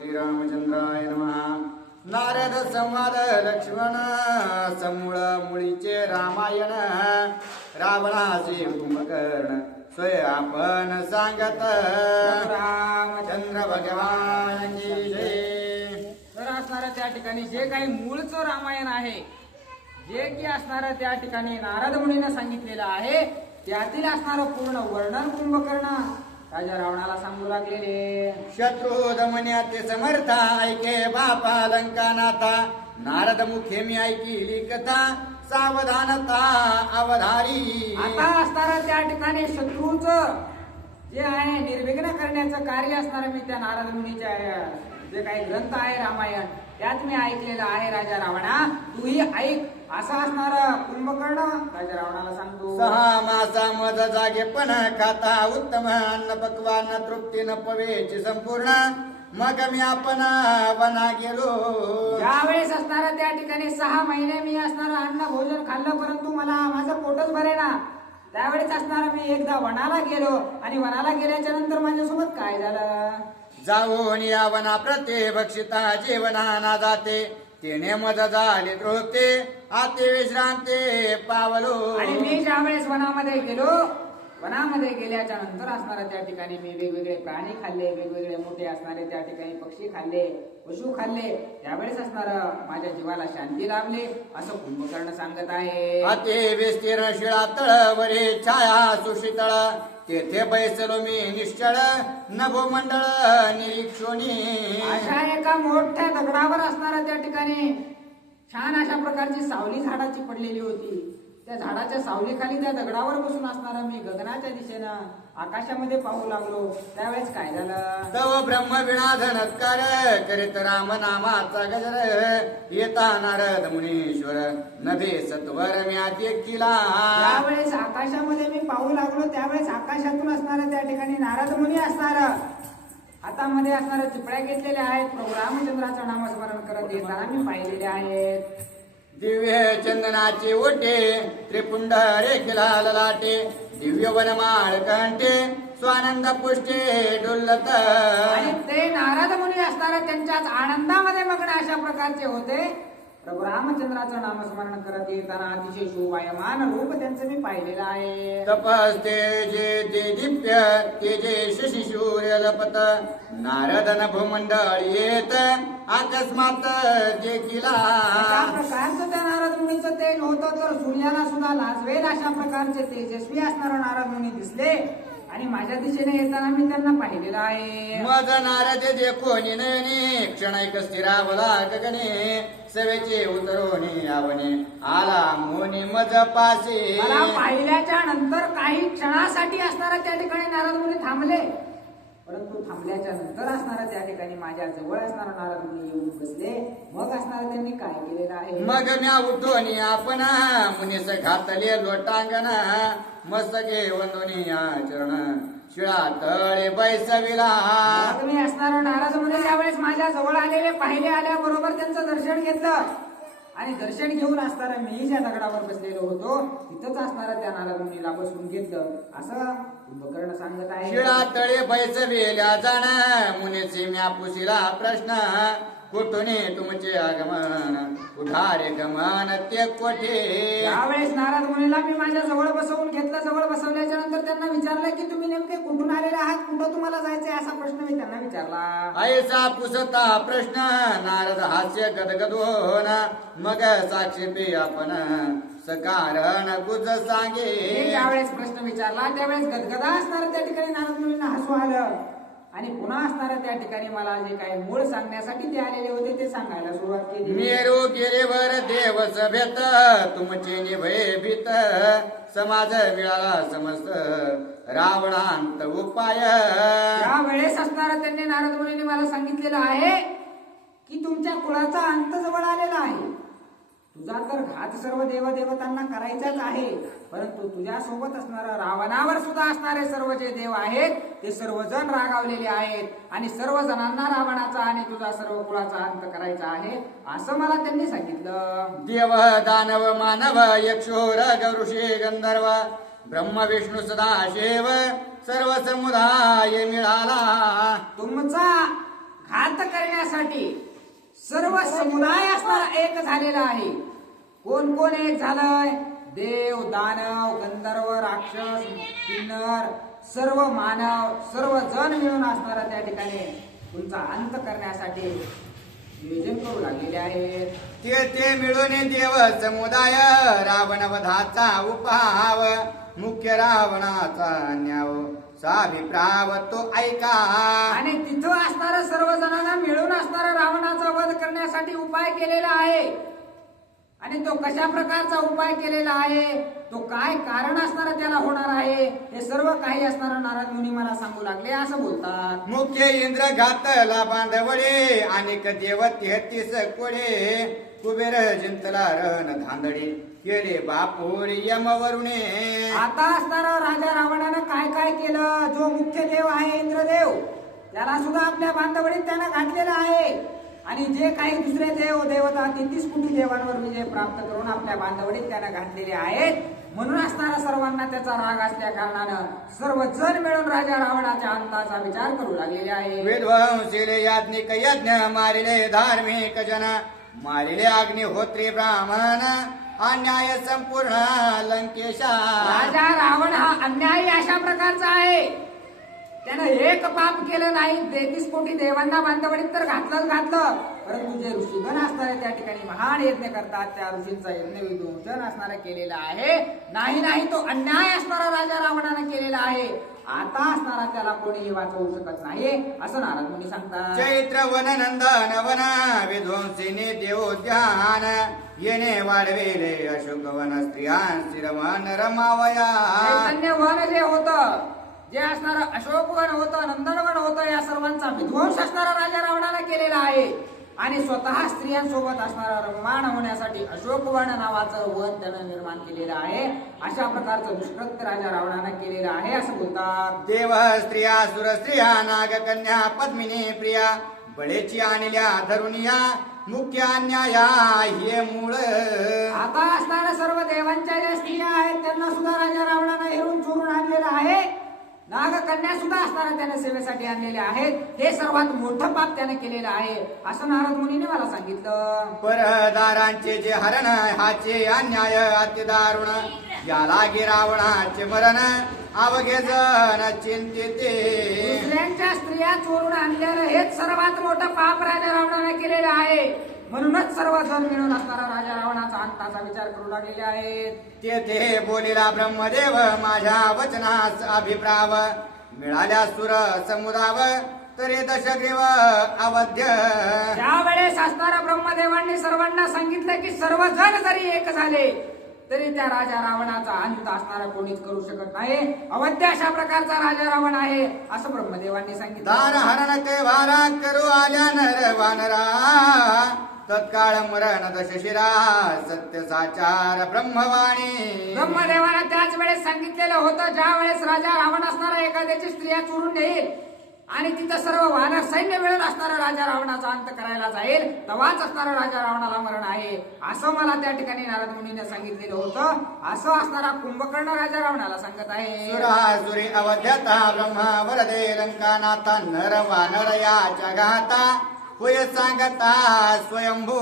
श्रीरामचंद्राय नमः. नारद संवाद लक्ष्मण समूळ मुळीचे रामायण. रावणाचे कुंभकर्ण स्वय आपण सांगत. रामचंद्र भगवान की जय. तर असणारं त्या ठिकाणी जे काही मूळचं रामायण आहे, जे की असणारं त्या ठिकाणी नारद मुनीने सांगितलेलं आहे, त्यातील असणारं पूर्ण वर्णन कुंभकर्ण राजा रावणाला सांगू लागलेले. शत्रू दमण्याचे समर्थ ऐके बापा लंकानाथा. नारद मुखे मी ऐकिली कथा सावधानता अवधारी. आता असणारं त्या ठिकाणी शत्रूचं जे आहे निर्विघ्न करण्याचं कार्य असणारं मी त्या नारद मुनीच्या जे काही ग्रंथ आहे रामायण त्यात मी ऐकलेलं आहे. राजा रावणा तूही ऐक असं असणार कुंभकर्ण राजा रावणाला सांगतो. 6 मासा मध जागेपण खाता उत्तम अन्न पक्वान तृप्ती न पवेची संपूर्ण. मग मी आपण वना गेलो. ज्यावेळेस असणार त्या ठिकाणी 6 महिने मी असणार अन्न भोजन खाल्लं, परंतु मला माझं पोटच भरेना. त्यावेळेस असणार मी एकदा वनाला गेलो आणि वनाला गेल्याच्या नंतर माझ्यासोबत काय झालं. जाऊन या वना प्रत्ये भक्षिता जेवणा ना जाते. तेने मध झाले तृप्ते आते विश्रांते पावलो. आणि मी ज्यावेळेस वनामध्ये गेलो, वनामध्ये गेल्याच्या नंतर असणाऱ्या त्या ठिकाणी मी वेगवेगळे प्राणी खाल्ले, वेगवेगळे मोठे असणारे त्या ठिकाणी पक्षी खाल्ले, पशु खाल्ले. त्यावेळेस असणार माझ्या जीवाला शांती लाभली असं कुंभकर्ण सांगत आहे. अति विस्तीर्ण शिळा तळवरे छाया सुशीतळ. तेथे बैसलो मी निश्चळ नभोमंडळ निरीक्षोनी. अशा एका मोठ्या दगडावर असणाऱ्या त्या ठिकाणी छान अशा प्रकारची सावली झाडाची पडलेली होती. त्या झाडाच्या सावलीखाली त्या दगडावर बसून असणारा मी गगनाच्या दिशेनं आकाशामध्ये पाहू लागलो. त्यावेळेस काय झालं. तव ब्रह्म विणा धनत्कार करीत राम नामाचा गजर. येता नारद मुनीश्वर नभे सत्वर म्या देखिला. त्यावेळेस आकाशामध्ये मी पाहू लागलो. त्यावेळेस आकाशातून असणाऱ्या त्या ठिकाणी नारद मुनी असणार हातामध्ये असणाऱ्या चिपळ्या घेतलेल्या आहेत. प्रभू रामचंद्राचं नामस्मरण करत येताना मी पाहिलेले आहेत. दिव्य चंदनाचे ओटे त्रिपुंड रेखिला ललाटे. दिव्य वनमाळ कंठे स्वानंद पुष्टे डुल्लत. आणि ते नारद मुनी असणारे त्यांच्याच आनंदामध्ये मग्न अशा प्रकारचे होते. प्रभू रामचंद्राचं नामस्मरण करत येताना अतिशय शोभायमान रूप त्यांचं मी पाहिलेलं आहे. तपस तेजे ते दिप्य तेजे शशी सूर्य लपत. नारद नभोमंडळ येत अकस्मात देखिला. अशा प्रकारचं त्या नारद मुनीचं तेज होतं तर सूर्याला सुद्धा लाजवेल अशा प्रकारचे तेजस्वी असणारे नारद मुनी दिसले आणि माझ्या दिशेने येताना मी त्यांना पाहिलेलं आहे. मज नारद देखो निनयने क्षणैक स्थिरावला गगने. सवेचे उतरोने आवने आला मोनी मज पासे. मला पाहिल्याच्या नंतर काही क्षणासाठी असणारा त्या ठिकाणी नारद मुनी थांबले, परंतु थांबल्याच्या नंतर असणारा त्या ठिकाणी माझ्या जवळ असणारा नारद मुनी येऊन बसले. मग असणारा त्यांनी काय केलेलं आहे. मग म्या उठोनी आपण मुनीस घातले लोटांगण. मस्तके वंदोनी चरण शिळा तळे बैसविला. मग मी असणारा नारद मुनी त्यावेळेस माझ्या जवळ आलेले पाहिले. आल्याबरोबर त्यांचं दर्शन घेतलं आणि दर्शन घेऊन असणारा मी ज्या दगडावर बसलेलो होतो तिथंच असणारा त्या नारद मुनीला बसून घेतलं असं कुंभकर्ण सांगत आहे. शिळा तळे बैसविल्या जाण मुनीचे म्या पुसिला प्रश्न. कुठून तुमचे आगमन कुठारे गमन ते कोठे. त्यावेळेस नारद मुनीला मी माझ्या जवळ बसवून घेतलं. जवळ बसवल्याच्या नंतर त्यांना विचारलं की तुम्ही नेमके कुठून आलेले आहात, कुठं तुम्हाला जायचंय असा प्रश्न मी त्यांना विचारला. ऐसा पुसता प्रश्न नारद हास्य गदगदोन. मग साक्षी आपण सकारण गुज सांगे. मी ज्यावेळेस प्रश्न विचारला त्यावेळेस गदगदा असणार त्या ठिकाणी नारद मुनींना हसू आलं आणि पुन्हा असणाऱ्या त्या ठिकाणी मला जे काही मूळ सांगण्यासाठी ते आलेले होते ते सांगायला सुरुवात केली. मेरू गेलेवर देव सभेत तुमचे निभय भीत. समाज मिळाला समस्त रावणांत उपाय. त्यावेळेस असणारा त्यांनी नारद मुनींनी मला सांगितलेलं आहे की तुमच्या कुळाचा अंत जवळ आलेला आहे. तुझा तर घात सर्व देवदेवतांना करायचाच आहे, परंतु तुझ्या सोबत असणारा रावणावर सुद्धा असणारे सर्व जे देव आहेत ते सर्वजण रागावलेले आहेत आणि सर्व जणांना रावणाचा आणि तुझा सर्व कुळाचा अंत करायचा आहे असं मला त्यांनी सांगितलं. देव दानव मानव यक्षोर गऋषी गंधर्व ब्रह्म विष्णू सदाशिव सर्व समुदाय मिळाला. तुमचा घात करण्यासाठी सर्व समुदाय असणारा एक झालेला आहे. कोण कोण एक झालंय? देव, दानव, गंधर्व, राक्षस, किन्नर, सर्व मानव, सर्व जण मिळून असणारा त्या ठिकाणी तुमचा अंत करण्यासाठी नियोजन करू लागलेले आहेत. ते मिळून देव समुदाय रावण वधाचा उपाव मुख्य रावणाचा न्याव साभिप्राव तो ऐका. आणि तिथं असणाऱ्या सर्व जणांना मिळून असणारा रावणाचा वध करण्यासाठी उपाय केलेला आहे. आणि तो कशा प्रकारचा उपाय केलेला आहे, तो काय कारण असणारा त्याला होणार आहे, हे सर्व काही असणारा नारद मुनी मला सांगू लागले असं बोलतात. मुख्य इंद्र घातला बांधवडे अनेक देव 33 कोडे कुबेर जिंतला रण धांदडे केले बापूर यमवरुणे. आता असणारा राजा रावणानं काय काय केलं? जो मुख्य देव आहे इंद्रदेव त्याला सुद्धा आपल्या बांधवडीत त्यानं घातलेलं आहे. आणि जे काही दुसरे देव देवता 33 कोटी देवांवर विजय प्राप्त करून आपल्या बांधवडीत त्यानं घातलेले आहेत. म्हणून असणारा सर्वांना त्याचा राग असल्या कारणानं सर्व जण मिळून राजा रावणाच्या अंताचा विचार करू लागलेले आहे. विध्वंसिले याज्ञिक यज्ञ मारिले धार्मिक जन मारिले अग्निहोत्री ब्राह्मण अन्याय संपूर्ण लंकेशा. राजा रावण हा अन्यायी अशा प्रकारचा आहे. त्यानं एक पाप केलं नाही. 33 कोटी देवांना बांधवडीत तर घातलं, परंतु जे ऋषीगण असणारे त्या ठिकाणी महान यज्ञ करतात त्या ऋषींचा यज्ञ विध्वंसन असणारा केलेला आहे. नाही तो अन्याय असणारा राजा रावणानं केलेला आहे. आता असणारा त्याला कोणीही वाचवू शकत नाही असं नारद मुनी सांगतात. चैत्र वन नंदन वन विध्वंसिनी देवोद्यान येणे वाढविले अशोक वन स्त्रियांची रमण रमावया. चैतन्य वन जे होतं, जे असणारं अशोक वन होतं, नंदनवन होतं, या सर्वांचा विध्वंस असणारा राजा रावणानं केलेला आहे. आणि स्वतः स्त्रियांसोबत असणारा रममाण होण्यासाठी अशोकवन नावाचं वन त्यानं निर्माण केलेलं आहे. अशा प्रकारचं दुष्कृत्य राजा रावणानं केलेलं आहे असं बोलतात. देव स्त्रिया सुर स्त्रिया नागकन्या पद्मिनी प्रिया बळेची आणल्या धरुनिया मुख्य अन्याया हे मूळ. आता असणाऱ्या सर्व देवांच्या ज्या स्त्रिया आहेत त्यांना सुद्धा राजा रावणानं हेरून चोरून आणलेलं आहे. नागकन्या सुद्धा असणारा त्याने सेवेसाठी आणलेले आहेत. हे सर्वात मोठं पाप त्याने केलेलं आहे असं नारद मुनीने मला सांगितलं. परदारांचे जे हरण हाचे अन्याय अति दारुण याला गे रावणाचे मरण अवघे जण चिंतिते. दुसऱ्यांच्या स्त्रिया चोरून आणलेलं हेच सर्वात मोठं पाप राजा रावणाने केलेलं आहे. म्हणूनच सर्वजण मिळून असणारा राजा रावणाचा अंताचा विचार करू लागलेले आहेत. तेथे बोलिला ब्रह्मदेव माझ्या वचनास अभिप्राव मिळाल्या सुर समुदाव तरी दशग्रीव अवध्य. त्यावेळेस असणाऱ्या ब्रह्मदेवांनी सर्वांना सांगितलं की सर्वजण जरी एक झाले तरी त्या राजा रावणाचा अंत असणारा कोणीच करू शकत नाही. अवध्य अशा प्रकारचा राजा रावण आहे असं ब्रह्मदेवांनी सांगितलं. दार हरण ते वारा करू आल्या नर वानरा तत्काळ मरण दशशिरा सत्य साचार ब्रह्मवाणी. ब्रह्मदेवानं त्याच वेळेस सांगितलेलं होतं, ज्या वेळेस राजा रावण असणारा एखाद्याची स्त्रिया चोरून नेईल आणि तिथं सर्व वानर सैन्य मिळून असणारा राजा रावणाचा अंत करायला जाईल तेव्हाच असणारा राजा रावणाला मरण आहे असं मला त्या ठिकाणी नारद मुनीने सांगितलेलं होतं. असं असणारा कुंभकर्ण राजा रावणाला सांगत आहे. सुरासुरी अवध्यता ब्रह्मा वरदे लंकानाथा नर वानर याच्या गाता होय सांगता स्वयंभू.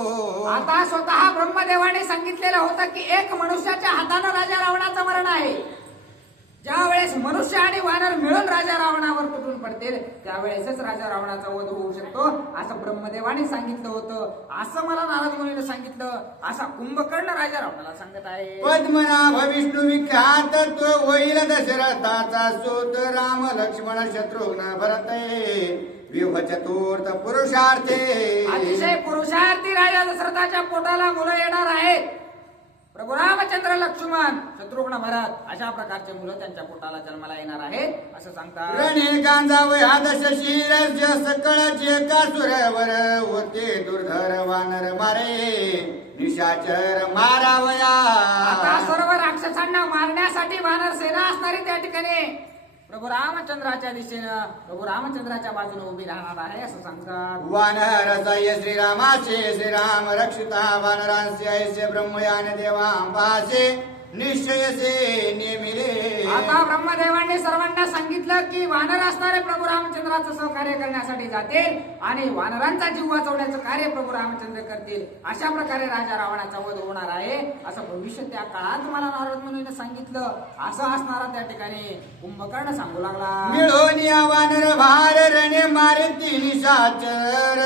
आता स्वतः ब्रह्मदेवाने सांगितलेलं होतं की एक मनुष्याच्या हातानं राजा रावणाचं मरण आहे. ज्या वेळेस मनुष्य आणि वानर मिळून राजा रावणावर तुटून पडतील त्यावेळेसच राजा रावणाचा वध होऊ शकतो असं ब्रह्मदेवाने सांगितलं होतं. असं मला नारद मुनीने सांगितलं. असा कुंभकर्ण राजा रावणाला सांगत आहे. पद्मनाभ विष्णू विख्यात तो होईल दशरथाचा सूत राम लक्ष्मण शत्रुघ्न भरत व्यूह चतुर्थ पुरुषार्थे. अतिशय पुरुषार्थी राजा दशरथाच्या पोटाला मुलं येणार आहेत. प्रभू रामचंद्र लक्ष्मण शत्रुघ्न भरत अशा प्रकारचे मुलं त्यांच्या पोटाला जन्माला येणार आहेत असं सांगतात. रणे गांजावया दशशीर सकळचे कासुरवर होते दुर्धर वानर मारे निशाचर मारावया. आता सर्व राक्षसांना मारण्यासाठी वानर सेना असणारी त्या ठिकाणी प्रभू रामचंद्राच्या दिशेनं प्रभू रामचंद्राच्या बाजूने उभी राहणार आहे असं सांगतात. वानर जय श्रीरामाचे श्रीराम रक्षिता वानरांचे ऐसे ब्रह्मयान देवांबासे निश्चयसे नेमिले. आता ब्रह्मदेवांनी सर्वांना सांगितलं की वानर असणारे प्रभू रामचंद्राचं सहकार्य करण्यासाठी जातील आणि वानरांचा जीव वाचवण्याचं कार्य प्रभू रामचंद्र करतील. अशा प्रकारे राजा रावणाचा वध होणार आहे असं भविष्य त्या काळात मला नारद मुनीने सांगितलं. असं असणारा त्या ठिकाणी कुंभकर्ण सांगू लागला. मिळून या वानर भार रणे मारे निशाचर.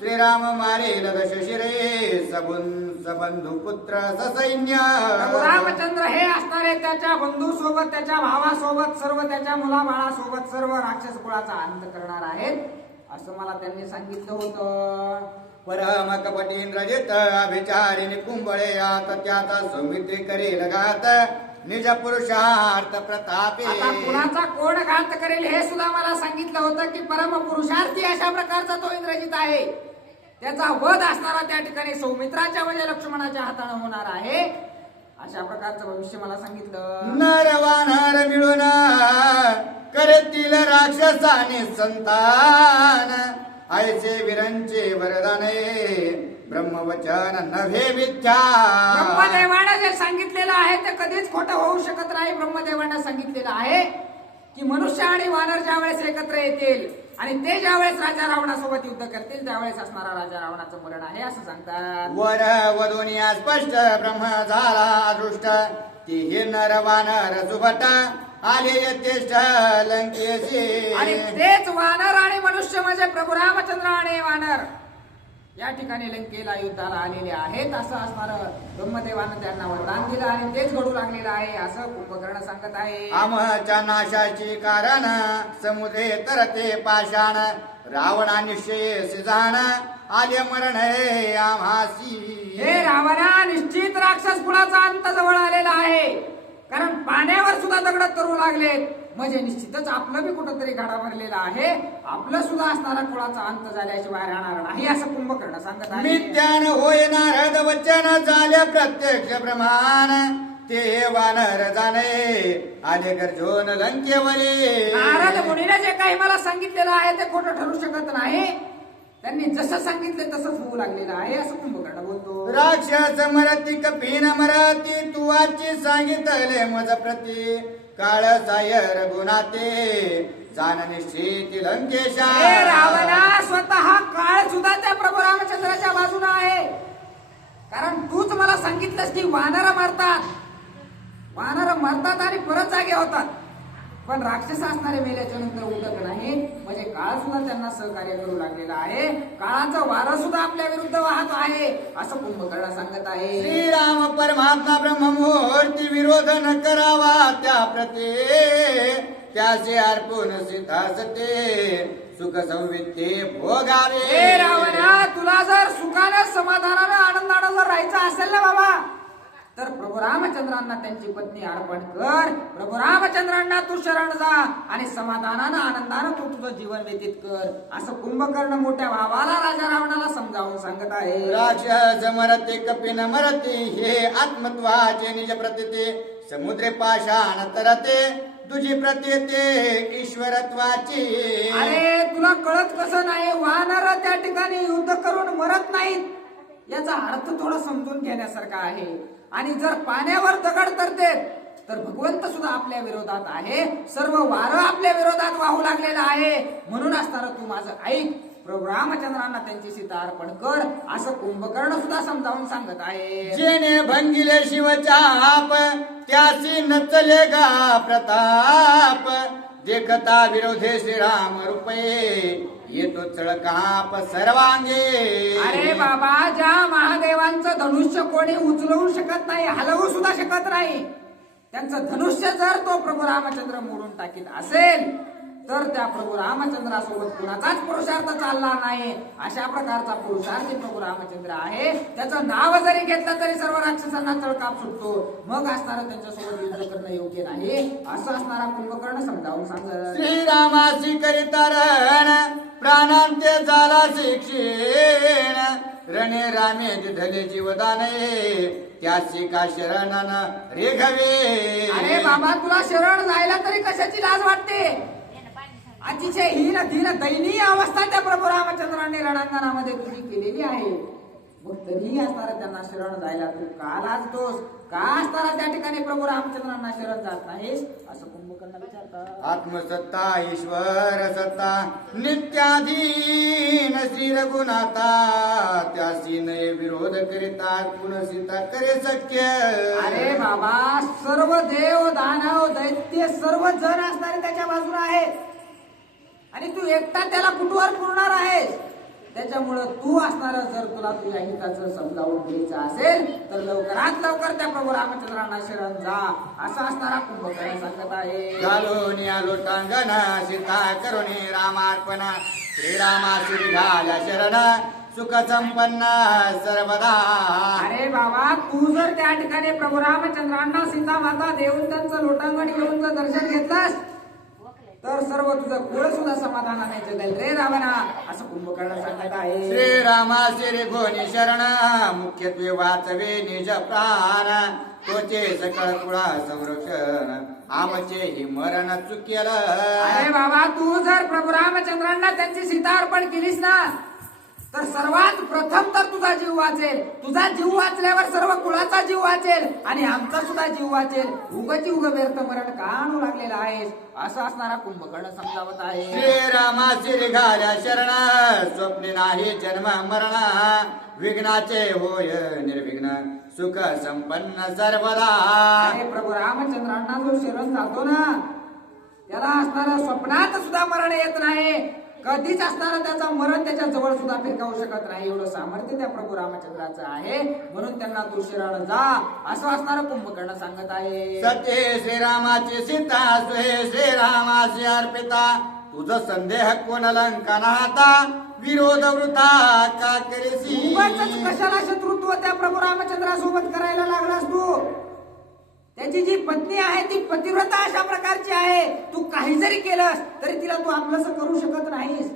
श्रीराम मारेल दश शिरे सबंधू पुत्र ससैन्य. प्रभू रामचंद्र हे असणारे त्याच्या बंधू सोबत त्याच्या भावासोबत सर्व त्याच्या मुलाबाळासोबत सर्व राक्षस कुळाचा अंत करणार आहेत असं मला त्यांनी सांगितलं होतं. परम कपटी इंद्रजित अभिचारिणी कुंभळे आत त्याचा सौमित्री करेल घात. निज पुरुषार्थ प्रतापे. आता कुणाचा कोण घात करेल हे सुद्धा मला सांगितलं होतं की परम पुरुषार्थी अशा प्रकारचा तो इंद्रजित आहे. त्याचा वध असणारा त्या ठिकाणी सौमित्राच्या म्हणजे लक्ष्मणाच्या हाताने होणार आहे अशा प्रकारचं भविष्य मला सांगितलं. नर वानर मिळून करतील राक्षसाने संतान. ऐसे वीरांचे वरदाने ब्रह्मवचन नव्हे मिथ्या. ब्रह्मदेवाने जे सांगितलेलं आहे ते कधीच खोटं होऊ शकत नाही. ब्रह्मदेवाने सांगितलेलं आहे की मनुष्य आणि वानर ज्या वेळेस एकत्र येतील आणि ते ज्या वेळेस राजा रावणासोबत युद्ध करतील त्यावेळेस असणारा राजा रावणाचं मरण आहे असं सांगतात. वर वधुनिया स्पष्ट ब्रह्म झाला दृष्ट. ती हे नर वानर सुभट आले यथेष्ट लंकेशी. आणि तेच वानर आणि मनुष्य म्हणजे प्रभू रामचंद्र आणि वानर या ठिकाणी लंकेला युद्धाला आलेले आहेत असं असणारं ब्रह्मदेवानं त्यांना वरदान दिलं आणि तेच घडू लागलेलं आहे असं कुंभकर्ण सांगत आहे. आमच्या नाशाची कारण समुद्रे तरते पाषाण. रावणा निश्चय जाण आले मरण हे आम्हासी. हे रावणा निश्चित राक्षस कुळाचा अंत जवळ आलेला आहे. कारण पाण्यावर सुद्धा दगड करू लागलेत म्हणजे निश्चितच आपलं बी कुठंतरी गाडा भरलेला आहे. आपलं सुद्धा असणारा कुळाचा अंत झाल्याशिवाय राहणार नाही असं कुंभकर्ण सांगत आहे. मिथ्यान होय नारद वचन झाले प्रत्यक्ष प्रमाण. ते वानर जाणे आले गर्जोन लंकेवरी. नारद मुनीने जे काही मला सांगितलेलं आहे ते खोटं ठरू शकत नाही. त्यांनी जसं सांगितले तसंच होऊ लागलेलं आहे असं कुंभकर्ण बोलतो. राक्षस मरती कपीन मरती तू आजची सांगितले मज प्रती. काळ सायर गुणाते जाण निश्चित लंकेशा. हे रावणा स्वतः काळ सुद्धा त्या प्रभू रामचंद्राच्या बाजूला आहे. कारण तूच मला सांगितलंस की वानर मरतात आणि परत जागे होतात पण राक्षस असणारे मेल्याच्या नंतर उठत नाही म्हणजे काळ सुद्धा त्यांना सहकार्य करू लागलेला आहे. काळाचं वारं सुद्धा आपल्या विरुद्ध वाहत आहे असं कुंभकर्ण सांगत आहे. श्रीराम परमात्मा ब्रह्ममूर्ती विरोध न करावा त्या प्रती. त्याचे अर्पण सिद्धासते सुख संवित्ते भोगावे. हे रावणा तुला जर सुखानं समाधानानं आनंदानं जर राहायचं असेल ना बाबा तर प्रभू रामचंद्रांना त्यांची पत्नी अर्पण कर. प्रभू रामचंद्रांना तू शरण जा आणि समाधानानं आनंदानं तू तुझं जीवन व्यतीत कर असं कुंभकर्ण मोठ्या भावाला राजा रावणाला समजावून सांगत आहे. राक्षस मरते कपिन मरते हे आत्मत्वाचे निज प्रतीते. समुद्रे पाषाण तरते तुझी प्रतीते ईश्वरत्वाची. अरे तुला कळत कसं नाही वानर त्या ठिकाणी युद्ध करून मरत नाहीत याचा अर्थ थोडा समजून घेण्यासारखा आहे. आणि जर पाण्यावर दगड तरते तर भगवंत सुद्धा आपल्या विरोधात आहे. सर्व वारं आपल्या विरोधात वाहू लागलेलं आहे. म्हणून असताना तू माझं ऐक. प्रभू रामचंद्रांना त्यांची सीता अर्पण कर असं कुंभकर्ण सुद्धा समजावून सांगत आहे. जेने भंगिले शिवचाप त्यासी नचले गा प्रताप. देखता विरोधे श्रीराम रूपे येतो चळकाप सर्वांगे. अरे बाबा ज्या महादेवांचं धनुष्य कोणी उचलवू शकत नाही हलवू सुद्धा शकत नाही त्यांचं धनुष्य जर तो प्रभू रामचंद्र मोडून टाकीत असेल तर त्या प्रभू रामचंद्रासोबत कुणाचाच पुरुषार्थ चालणार नाही. अशा प्रकारचा पुरुषार्थी प्रभू रामचंद्र आहे. त्याचं नाव जरी घेतलं तरी सर्व राक्षसांना तळकाप सुटतो. मग असणारं त्यांच्यासोबत युद्ध करणं योग्य नाही असं असणारा कुंभकर्ण समजावून सांगत. श्रीरामासी करिता रण प्राणांते झाला शिक्षेण. रणे रामे धले जीवदाने त्यासी का शरण रेघवे. अरे बाबा तुला शरण जायला तरी कशाची लाज वाटते. अतिशय हीन धीन दयनीय अवस्था त्या प्रभू रामचंद्रांनी रणांगणामध्ये तुझी केलेली आहे. मग तरीही असणारा त्यांना शरण जायला तू का लाजतोस? का असणारा त्या ठिकाणी प्रभू रामचंद्रांना शरण जात नाहीस? असं कुंभकर्ण विचारतात. आत्मसत्ता ईश्वर सत्ता नित्याधीन श्री रघुनाथा, त्यासी नये विरोध करिता कुणसीता करे शक्य. अरे बाबा, सर्व देव दानव दैत्य सर्व जण असणारे त्याच्या बाजूला आहेत आणि तू एकटा त्याला कुठवर पुरणार आहेस? त्याच्यामुळं तू असणारा जर तुला तुझ्या हिताचं समजावून घ्यायचं असेल तर लवकरात लवकर त्या प्रभू रामचंद्रांना शरण जा, असा असणारा कुंभकर्ण सांगत आहे. घालून आलो टांगण सीता करुणी रामार्पणा, श्रीरामासी घाल्या शरण सुख संपन्न सर्वदा. अरे बाबा, तू जर त्या ठिकाणी प्रभू रामचंद्रांना सीता माता देऊन त्यांचं लोटांगण घेऊन जर दर्शन घेतलंस तर सर्व तुझं कुळ सुद्धा समाधानाने जगेल रे रावणा, असं कुंभकर्ण सांगत आहे. श्रीरामासी रे गोनी शरण मुख्यत्वे वाचवे निज प्राण, तोचे सकळ कुळा संरक्षण आमचे हि मरण चुकेल. अरे बाबा, तू जर प्रभू रामचंद्रांना त्यांची सीता अर्पण केलीस ना तर सर्वात प्रथम तर तुझा जीव वाचेल. तुझा जीव वाचल्यावर सर्व कुळाचा जीव वाचेल आणि आमचा सुद्धा जीव वाचेल. उगाची उग व्यर्थ मरण का आणू लागलेला आहेस, असं असणारा कुंभकर्ण समजावत आहे. श्रीरामासी घाल्या शरण स्वप्ने नाही जन्म मरण, विघ्नाचे होय निर्विघ्न सुख संपन्न सर्वदा. अरे प्रभू रामचंद्रांना जो शरण जातो ना त्याला असणारा स्वप्नात सुद्धा मरण येत नाही. कधीच असणारा त्याचा मरण त्याच्या जवळ सुद्धा फिरकावू शकत नाही. एवढं सामर्थ्य त्या प्रभू रामचंद्राचं आहे, म्हणून त्यांना तू शरण जा, असं असणारा कुंभकर्ण सांगत आहे. सत्य श्रीरामाची सीता सुहे श्रीरामासी अर्पिता, तुझ संदेह कोण लंका नाता विरोध वृथा का करेसी. उगाचच कशाला शत्रुत्व त्या प्रभू रामचंद्रासोबत करायला लागलास तू? त्याची जी पत्नी आहे ती पतिव्रता अशा प्रकारची आहे. तू काही जरी केलंस तरी तिला तू आपलंसं करू शकत नाहीस.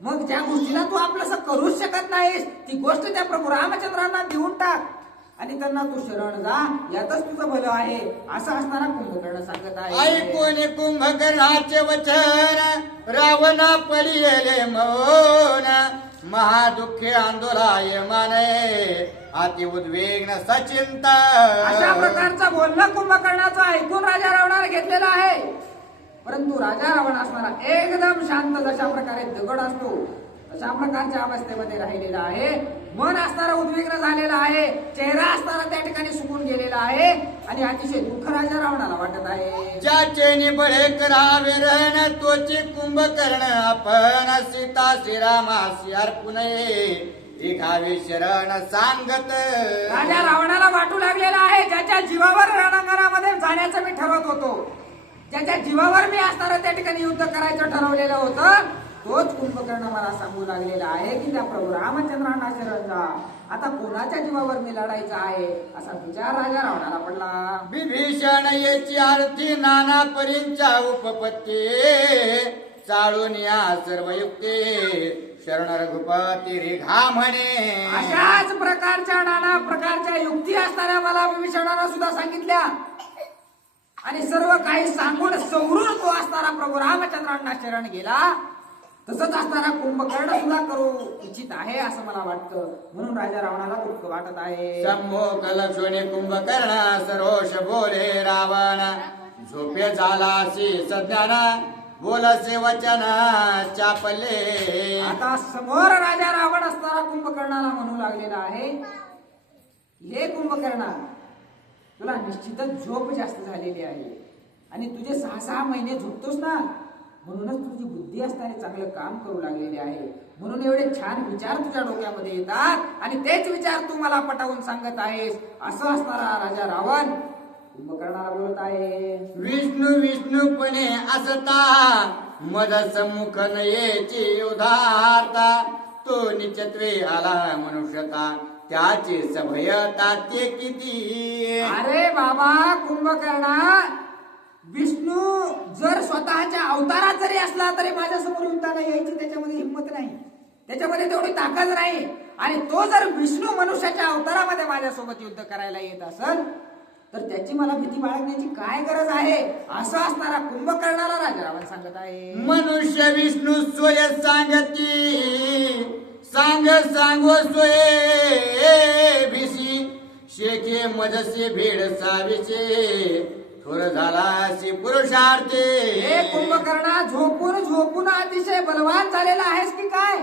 मग ज्या गोष्टीला तू आपलंसं करूच शकत नाहीस ती गोष्ट त्या प्रभू रामचंद्रांना देऊन टाक आणि त्यांना तू शरण जा, यातच तुझं भलं आहे, असं असणारा कुंभकर्ण सांगत आहे. ऐकून कुंभकर्णाचे वचन रावणा पडिले मौन, महादुःखी आंदोलाय माने अति उद्विग्न सचिंता. अशा प्रकारचं बोलणं कुंभकर्णाचं ऐकून राजा रावणाला घेतलेला आहे. परंतु राजा रावण असणारा एकदम शांत जशा प्रकारे दगड असतो अशा प्रकारच्या अवस्थेमध्ये राहिलेला आहे. मन असणारा उद्विग्न झालेला आहे, चेहरा असणारा त्या ठिकाणी सुकून गेलेला आहे आणि अतिशय दुःख राजा रावणाला वाटत आहे. ज्याचे निबळे करावे रण तोचे कुंभकर्ण आपण, सीता श्रीरामासी अर्पुणे घावी शरण सांगत. राजा रावणाला वाटू लागलेला आहे, ज्याच्या जीवावर रणांगणामध्ये जाण्याचं मी ठरवत होतो, ज्याच्या जीवावर मी असणारा त्या ठिकाणी युद्ध करायचं ठरवलेलं होतं, तोच कुंभकर्ण मला सांगू लागलेला आहे की त्या प्रभू रामचंद्रांना शरण जा. आता कोणाच्या जीवावर मी लढायचं आहे असा विचार राजा रावणाला पडला. विभीषण याची आरती नाना परींच्या उपपत्ती, चाळून या सर्व युक्ती शरण रघुपती रेघा म्हणे. अशाच प्रकारच्या नाना प्रकारच्या युक्ती असणाऱ्या मला विभीषणाला सुद्धा सांगितल्या आणि सर्व काही सांगून सवरून तो असणारा प्रभू रामचंद्रांना शरण गेला. तसंच असणारा कुंभकर्ण सुद्धा करू इच्छित आहे असं मला वाटतं, म्हणून राजा रावणाला दुःख वाटत आहे. सम्मुख लक्ष्मणे कुंभकर्ण सरोष बोले रावण, झोपे झालासी सज्ञान बोलसे वचन चापले. आता समोर राजा रावण असणारा कुंभकर्णाला म्हणू लागलेला आहे, हे कुंभकर्णा, तुला निश्चितच झोप जास्त झालेली आहे आणि तुझे 6 महिने झोपतोस ना, म्हणूनच तुझी बुद्धी असणारे चांगलं काम करू लागलेली आहे. म्हणून एवढे छान विचार तुझ्या डोक्यामध्ये येतात आणि तेच विचार तू मला पटवून सांगत आहेस, असं असणारा राजा रावण कुंभकर्णाला बोलत आहे. विष्णू विष्णूपणे असता मद सम्मुख नयेची उदारता, तो निचत्वे आला मनुष्यता त्याची सभयता ते किती. अरे बाबा कुंभकर्णा, विष्णू जर स्वतःच्या अवतारात जरी असला तरी माझ्या समोर युद्धाला यायची त्याच्यामध्ये हिंमत नाही, त्याच्यामध्ये तेवढी ताकद नाही. आणि तो जर विष्णू मनुष्याच्या अवतारामध्ये माझ्यासोबत युद्ध करायला येत असेल तर त्याची मला भीती बाळगण्याची काय गरज आहे, असं असणारा कुंभकर्णाला राजा रावण सांगत आहे. मनुष्य विष्णू स्वय सांगती सांग सांगो सोये भिसी शेके मजसे भेड साविसे थोर झालासी पुरुषार्थी. हे कुंभकर्णा, झोपून झोपून अतिशय बलवान झालेला आहेस की काय?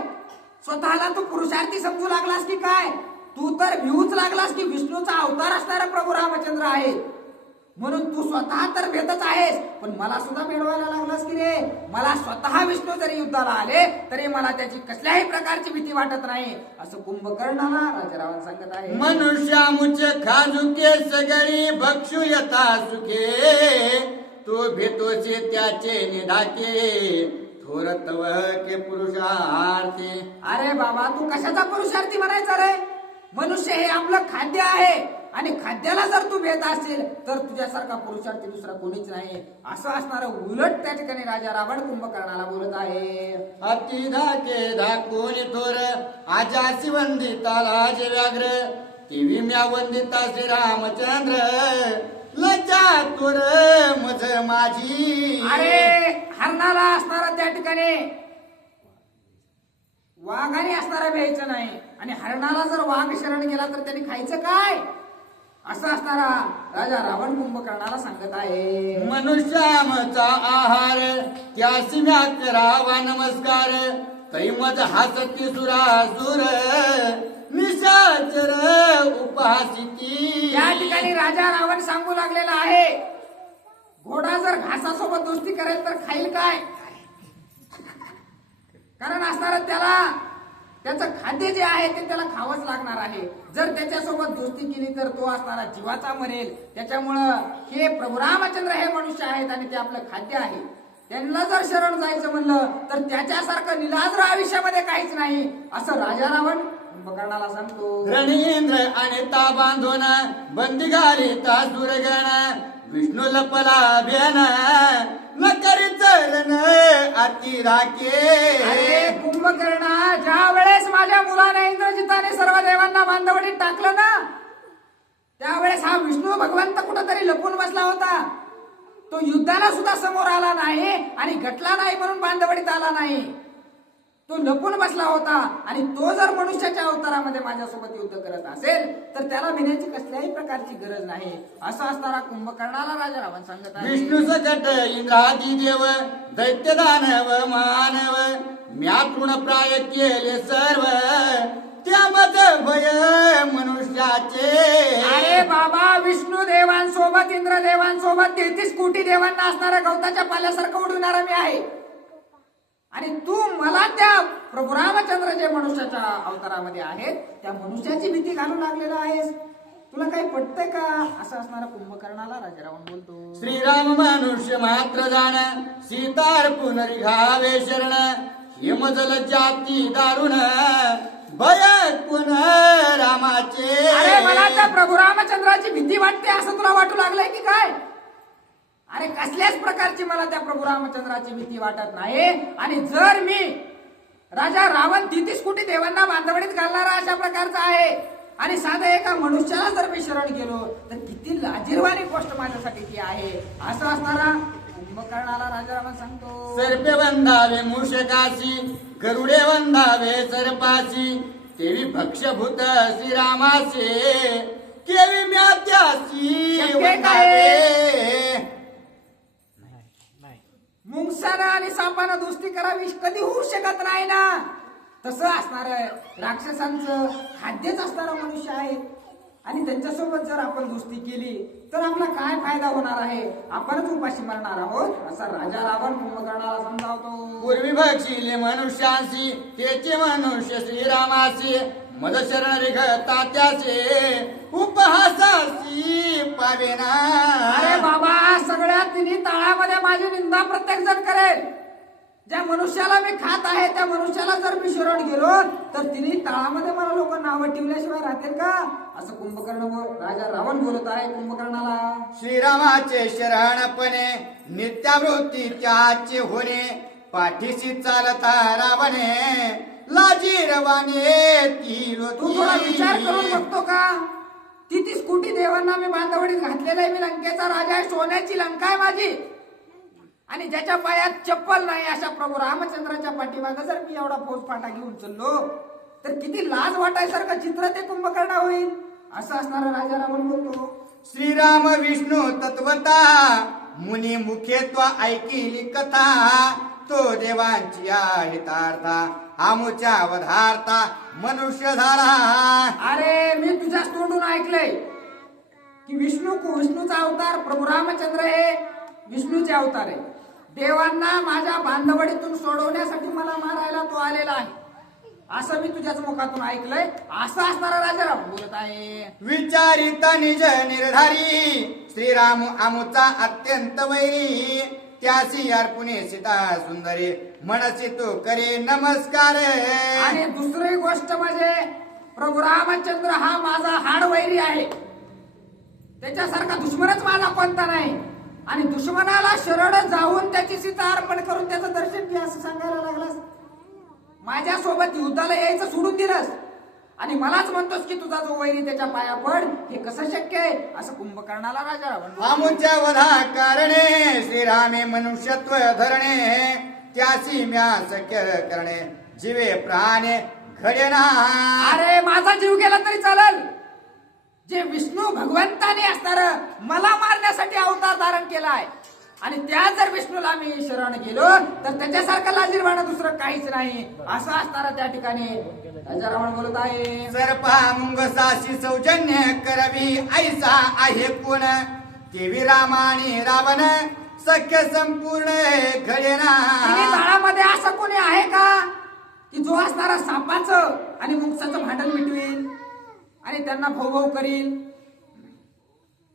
स्वतःला तू पुरुषार्थी समजू लागलास की काय? तू तर भिवूच लागलास की विष्णूचा अवतार असणारा प्रभू रामचंद्र आहे म्हणून तू स्वतः तर भेटच आहेस, पण मला सुद्धा मिळवायला लागलास की रे? मला स्वतः विष्णू जरी युद्धाला आले तरी मला त्याची कसल्याही प्रकारची भीती वाटत नाही, असं कुंभकर्णाला राजा रावण सांगत आहे. मनुष्यामुच खाजुके सगळी भक्षू यथा सुखे तो भेतोचे त्याचे निधाके थोर तव के पुरुषार्थी. अरे बाबा, तू कशाचा पुरुषार्थी म्हणायचा रे? मनुष्य हे आपलं खाद्य आहे आणि खाद्याला जर तू भेट असेल तर तुझ्यासारखा पुरुषार्थी दुसरा कोणीच नाही, असं असणारं उलट त्या ठिकाणी राजा रावण कुंभकर्णाला बोलत आहे. अति धाके धाकून थोर आजासी वंदिताला जे व्याघ्र तेवी म्या वंदिता श्री रामचंद्र लज्जा तुर मज माझी. अरे हरणाला असणारा त्या ठिकाणी वाघाने असणारा भ्यायचं नाही आणि हरणाला जर वाघ शरण गेला तर त्यांनी खायचं काय, असं असणारा राजा रावण कुंभकर्णाला सांगत आहे. मनुष्यामचा आहार त्यासी म्या करावा नमस्कार तै मज हासती सुरासुर निशाचर उपहासिती. या ठिकाणी राजा रावण सांगू लागलेला आहे, घोडा जर घासासोबत दोस्ती करेल तर खाईल काय? कारण असणार त्याला त्याचं खाद्य जे आहे ते त्याला खावंच लागणार आहे. जर त्याच्यासोबत दोस्ती केली तर तो असणारा जीवाचा मरेल. त्याच्यामुळं हे प्रभू रामचंद्र हे मनुष्य आहेत आणि ते आपलं खाद्य आहे. त्यांना जर शरण जायचं म्हणलं तर त्याच्यासारखं निलाज्र आयुष्यामध्ये काहीच नाही, असं राजा रावण कुंभकर्णाला सांगतो. रणेंद्र आणि ता बांधून बंदी घाली ता सुरगण विष्णू लपला बेन न करी चरण अति राखे. अरे कुंभकर्णा, ज्या वेळेस माझ्या मुलाने इंद्रजिताने सर्व देवांना बांधवडीत टाकलं ना, त्यावेळेस हा विष्णू भगवंत कुठंतरी लपून बसला होता. तो युद्धाला सुद्धा समोर आला नाही आणि घटला नाही म्हणून बांधवडीत आला नाही. तो लपून बसला होता आणि तो जर मनुष्याच्या अवतारामध्ये माझ्यासोबत युद्ध करत असेल तर त्याला भिण्याची कसल्याही प्रकारची गरज नाही, असं असणारा कुंभकर्णाला राजा रावण सांगत आहे. विष्णू सकट इंद्रादी देव दैत्य दानव मानव म्या तृणप्राय केले सर्व त्यामध्ये भय मनुष्याचे. अरे बाबा, विष्णू देवांसोबत इंद्र देवांसोबत 33 कोटी देवांना असणाऱ्या गवताच्या पाल्यासारखं उडविणारा मी आहे आणि तू मला त्या प्रभू रामचंद्र जे मनुष्याच्या अवतारामध्ये आहेत त्या मनुष्याची भीती घालू लागलेला आहेस. तुला काही पटतंय का, असं असणारा कुंभकर्णाला राजा रावण बोलतो. श्रीराम मनुष्य मात्र जाण सीतार पुनरिघावे शरण हिमजल जाती दारुण भय पुन रामाचे. अरे मला त्या प्रभू रामचंद्राची भीती वाटते असं तुला वाटू लागलंय की काय? अरे कसल्याच प्रकारची मला त्या प्रभू रामचंद्राची भीती वाटत नाही आणि जर मी राजा रावण 33 कोटी देवांना बांधवडीत घालणारा अशा प्रकारचा आहे आणि साध्या एका मनुष्याला जर मी शरण गेलो तर किती लाजिरवाणी गोष्ट माझ्यासाठी ती आहे, असं असणारा कुंभकर्णाला राजा रावण सांगतो. सर्पे वंदावे मूषकासी गरुडे वंदावे सर्पासी तेवी भक्षभूत श्रीरामाचे केवी म्यात्यासी वंदावे. मुंगसानं आणि सापानं दोस्ती करावी कधी होऊ शकत नाही ना, तसं असणार राक्षसांचं खाद्यच असणारा मनुष्य आहे आणि त्यांच्यासोबत जर आपण दोस्ती केली तर आपला काय फायदा होणार आहे? आपणच उपाशी मरणार आहोत, असा राजा रावण कुंभकर्णाला समजावतो. पूर्वी भक्षिले मनुष्यांशी त्याचे मनुष्य श्रीरामाचे मद शरण रिघता त्याचे उपहासासी पावेना. अरे बाबा, सगळ्या तिन्ही तळामध्ये माझी निंदा प्रत्येक जण करेल. ज्या मनुष्याला मी खात आहे त्या मनुष्याला जर मी शरण गेलो तर तिन्ही तळामध्ये मला लोक नावं ठेवल्याशिवाय राहतील का, असं राजा रावण बोलत आहे कुंभकर्णाला. श्रीरामाचे शरणपणे नित्यावृत्ती त्याचे होणे पाठीशी चालता रावणे लाजीरवाने तू थोडा विचार करून बघतो का? 33 कोटी देवांना मी बांधवडीत घातलेला आहे. मी लंकेचा राजा आहे, सोन्याची लंका आहे माझी आणि ज्याच्या पायात चप्पल नाही अशा प्रभू रामचंद्राच्या पाठीमागे जर मी एवढा फौजफाटा घेऊन चाललो तर किती लाज वाटायसारखं चित्र ते कुंभकर्ण होईल. असं असणारा राजा रावण बोलतो. श्रीराम विष्णू तत्वता मुनी मुखेत्व ऐकिली कथा तो देवांची हितार्था आमुच्या वधार्था मनुष्य झाला. अरे मी तुझ्याच तोंडून ऐकलंय की विष्णूचा अवतार प्रभू रामचंद्र हे विष्णूचे अवतार आहे. देवांना माझ्या बांधवडीतून सोडवण्यासाठी मला मारायला तो आलेला आहे असं मी तुझ्याच मुखातून ऐकलंय. असं असणारा राजा रावण बोलत आहे. विचारिता निज निर्धारी श्रीराम आमुचा अत्यंत वैरी त्यासी अर्पुणे सीता सुंदरी मनसी तो करे नमस्कार. आणि दुसरी गोष्ट म्हणजे प्रभू रामचंद्र हा माझा हाडवैरी आहे. त्याच्यासारखा दुश्मनच माझा कोणता नाही. आणि दुश्मनाला शरण जाऊन त्याची सीता अर्पण करून त्याचं दर्शन घे असं सांगायला लागलास. माझ्यासोबत युद्धाला यायचं सोडून दिलंस आणि मलाच म्हणतोस की तुझा जो वैरी त्याच्या पाया पड. हे कसं शक्य आहे असं कुंभकर्णाला राजा रावण बोलतो. आमुच्या वधा कारणे श्रीरामे मनुष्यत्व धरणे त्यासी म्या शक्य करणे जीवे प्राणे घडेना. अरे माझा जीव गेला तरी चालेल. जे विष्णू भगवंताने असणार मला मारण्यासाठी अवतार धारण केलाय आणि त्या जर विष्णूला मी शरण गेलो तर त्याच्यासारखं लाजीरवाणं दुसरं काहीच नाही असं असणारा त्या ठिकाणी राजा रावण बोलत आहे. सर्पा मुंगसाशी सौजन्य करवी ऐसा आहे कोण देवी रामाने रावण सख्य संपूर्ण घडेना. तिन्ही तळामध्ये असं कोणी आहे का की जो असणारा सापाचं आणि मुंगसाचं भांडण मिटवेल आणि त्यांना भाऊ करील.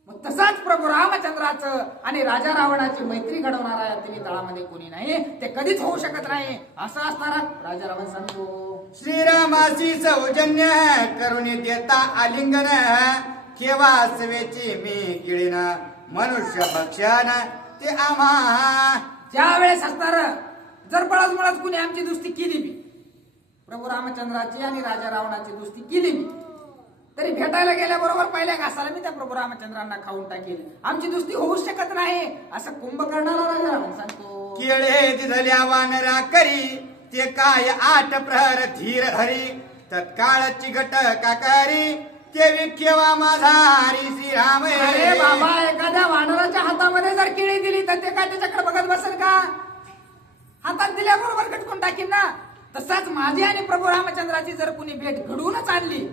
मग तसाच प्रभू रामचंद्राचं आणि राजा रावणाची मैत्री घडवणारा या तिन्ही तळामध्ये कोणी नाही. ते कधीच होऊ शकत नाही असं असणारा राजा रावण सांगतो. श्रीरामाशी सौजन्य करून देता आलिंगन केव्हा सेवेची मी गिळीन मनुष्य भक्षण ते आम्हा. ज्या वेळेस असणार जर बळच मुळात कुणी आमची दुस्ती केली बी प्रभू रामचंद्राची आणि राजा रावणाची दुस्ती केली बी तरी भेटायला गेल्याबरोबर पहिल्या घासाला मी त्या प्रभू रामचंद्रांना खाऊन टाकेल. आमची दुस्ती होऊ शकत नाही असं कुंभकर्णाला राजा रावण सांगतो. केळे दिधल्या वानरा करी ते काय आठ प्रहर धीर हरी तत्काळ चिगट काकारी ते विखेवा माझा हरी श्रीराम. अरे बाबा एखाद्या वानराच्या हातामध्ये जर केळी दिली तर ते काय त्याच्याकडे बघत बसेल का? हातात दिल्याबरोबर गटकून टाकीन ना. तसाच माझी आणि प्रभू रामचंद्राची जर कुणी भेट घडवूनच आणली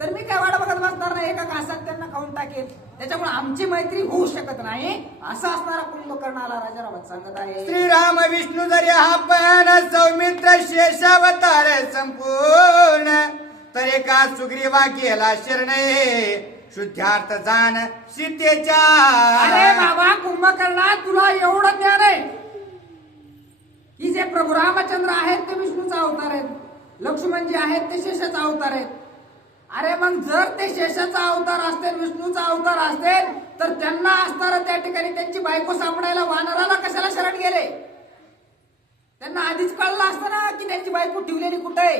तर मी काय वाट बघत बसणार नाही. एका घासात त्यांना खाऊन टाकेल. त्याच्यामुळे आमची मैत्री होऊ शकत नाही असं असणारा कुंभकर्णाला राजा रावण सांगत आहे. श्रीराम विष्णू जरी हा पण सौमित्र शेषावतार संपूर्ण तरी का सुग्रीवा गेला शरणे शुद्धार्थ जाण सीतेच्या. अरे बाबा कुंभकर्णा तुला एवढं ज्ञान आहे की जे प्रभू रामचंद्र आहेत ते विष्णूचा अवतार आहेत. लक्ष्मण जे आहेत ते शेषाचा अवतार आहेत. अरे मग जर ते शेषाचा अवतार असतील विष्णूचा अवतार असतील तर त्यांना असणार त्या ठिकाणी त्यांची बायको सापडायला वानराला कशाला शरण गेले? त्यांना आधीच कळलं असतं ना की त्यांची बायको ठेवलेली कुठे आहे.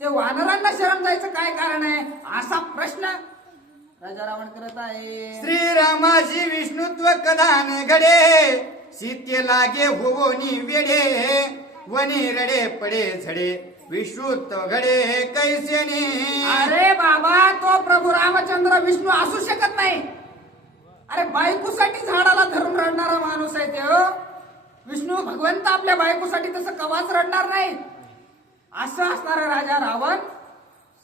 ते वानरांना शरण जायचं काय कारण आहे असा प्रश्न राजा रावण करत आहे. श्रीरामाची विष्णुत्व कदान घडे सीते लागे होवोनी वेडे वनी रडे पडे झडे विष्णुत्व घडे कैसेने. अरे बाबा तो प्रभू रामचंद्र विष्णू असू शकत नाही. अरे बायकोसाठी झाडाला धरून रडणारा माणूस आहे ते. विष्णू भगवंत आपल्या बायकोसाठी तसं कवाच रडणार नाही असं असणारा राजा रावण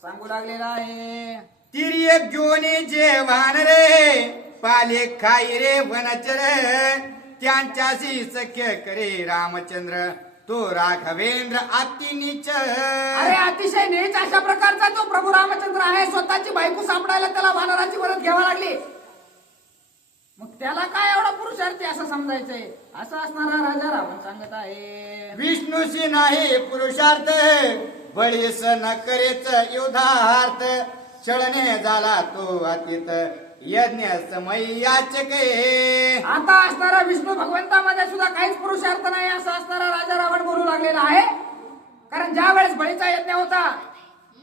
सांगू लागलेला आहे. तिर्यक जोनी जे वानरे पाले खाई रे वनचर त्यांच्याशी सख्य करे रामचंद्र तो राघवेंद्र अति नीच. अरे अतिशय नीच अशा प्रकारचा तो प्रभू रामचंद्र आहे. स्वतःची बायको सापडायला त्याला वानराची मदत घ्यावी लागली. मग त्याला काय एवढा पुरुषार्थी असं समजायचंय असं असणारा राजा रावण सांगत आहे. विष्णूशी नाही पुरुषार्थ बळीस न करेच युद्धार्थ छळणे झाला तो अतीत यज्ञ समय याचके. आता असणारा विष्णू भगवंतामध्ये सुद्धा काहीच पुरुषार्थ नाही असं असणारा राजा रावण बोलू लागलेला आहे. कारण ज्या वेळेस बळीचा यज्ञ होता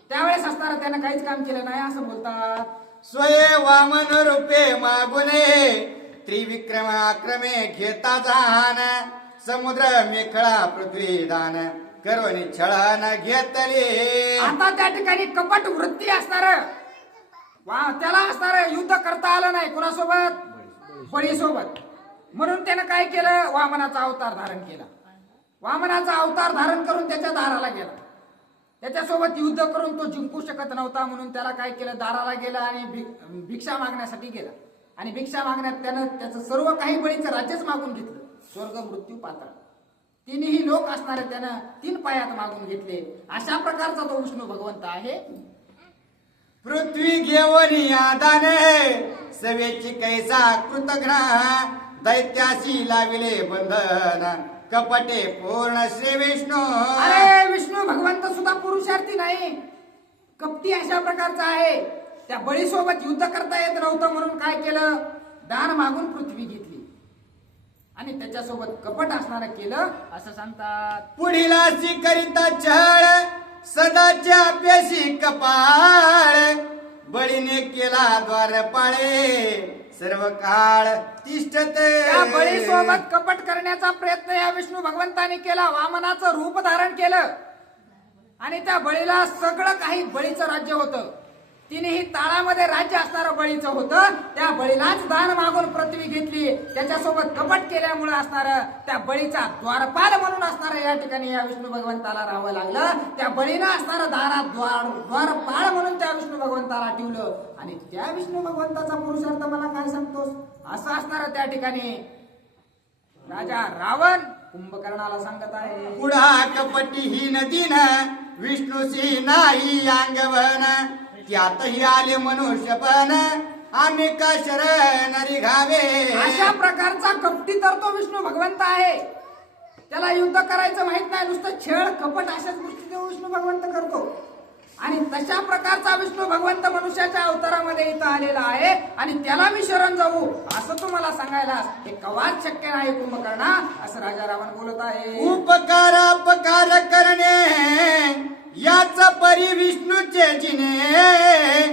त्यावेळेस असणारा त्यानं काहीच काम केलं नाही असं बोलतात. स्वये वामन रूपे मागुने त्रिविक्रम आक्रमे घेता जान समुद्र मेखळा पृथ्वी दान करोनी छळण घेतले. आता त्या ठिकाणी कपट वृत्ती असणार त्याला असणार युद्ध करता आलं नाही कुणासोबत, बळीसोबत. म्हणून त्यानं काय केलं, वामनाचा अवतार धारण केला. वामनाचा अवतार धारण करून त्याच्या दाराला गेला. त्याच्यासोबत युद्ध करून तो जिंकू शकत नव्हता म्हणून त्याला काय केलं, दाराला गेला आणि भिक्षा मागण्यासाठी गेला. आणि भिक्षा मागण्यात त्यानं त्याचं सर्व काही बळीचं राज्यच मागून घेतलं. स्वर्ग, मृत्यू, पाताळ तिन्ही लोक असणारे त्यानं 3 पायात मागून घेतले. अशा प्रकारचा तो विष्णू भगवंत आहे. पृथ्वी घेऊन आदाने सवेची कैसा कृतघ्न, दैत्याशी लाविले बंधन कपटे पूर्ण श्री विष्णू. अरे विष्णू भगवंत सुद्धा पुरुषार्थी नाही, कपटी अशा प्रकारचा आहे. त्या बळीसोबत युद्ध करता येत नव्हतं म्हणून काय केलं, दान मागून पृथ्वी घेतली आणि त्याच्यासोबत कपट असणारं केलं असं सांगतात. पुढील अशी करिता छळ सदाच्या पेशी कपाळ, बळीने केला द्वारपाळे सर्व काळ तिष्ठते. त्या बळीसोबत कपट करण्याचा प्रयत्न या विष्णू भगवंताने केला. वामनाचं रूप धारण केलं आणि त्या बळीला सगळं काही बळीचं राज्य होतं. तिनेही ताळामध्ये राज्य असणारं बळीचं होतं. त्या बळीलाच दान मागून पृथ्वी घेतली. त्याच्यासोबत कपट केल्यामुळे असणारं त्या बळीचा द्वारपाल म्हणून असणारं या ठिकाणी या विष्णू भगवंताला राहावं लागलं. त्या बळीनं असणारं दारात द्वारपाल म्हणून त्या विष्णू भगवंताला ठेवलं. आणि त्या विष्णू भगवंताचा पुरुषार्थ मला काय सांगतोस, असं असणारं त्या ठिकाणी राजा रावण कुंभकर्णाला सांगत आहे. पुढा कपटी ही नदीन विष्णूशी नाही अंगवन, त्यातही आले मनुष्यपण आम्ही का शरण निघावे. अशा प्रकारचा कपटी तर तो विष्णू भगवंत आहे. त्याला युद्ध करायचं माहित नाही, नुसतं छळ कपट अशाच गोष्टी तो विष्णू भगवंत करतो. आणि तशा प्रकारचा विष्णू भगवंत मनुष्याच्या अवतारामध्ये इथं आलेला आहे आणि त्याला मी शरण जाऊ असं तुम्हाला सांगायला हे कवाच शक्य नाही कुंभकर्णा, असं राजा रावण बोलत आहे. उपकार अपकार करणे याचा परी विष्णूचे जिने,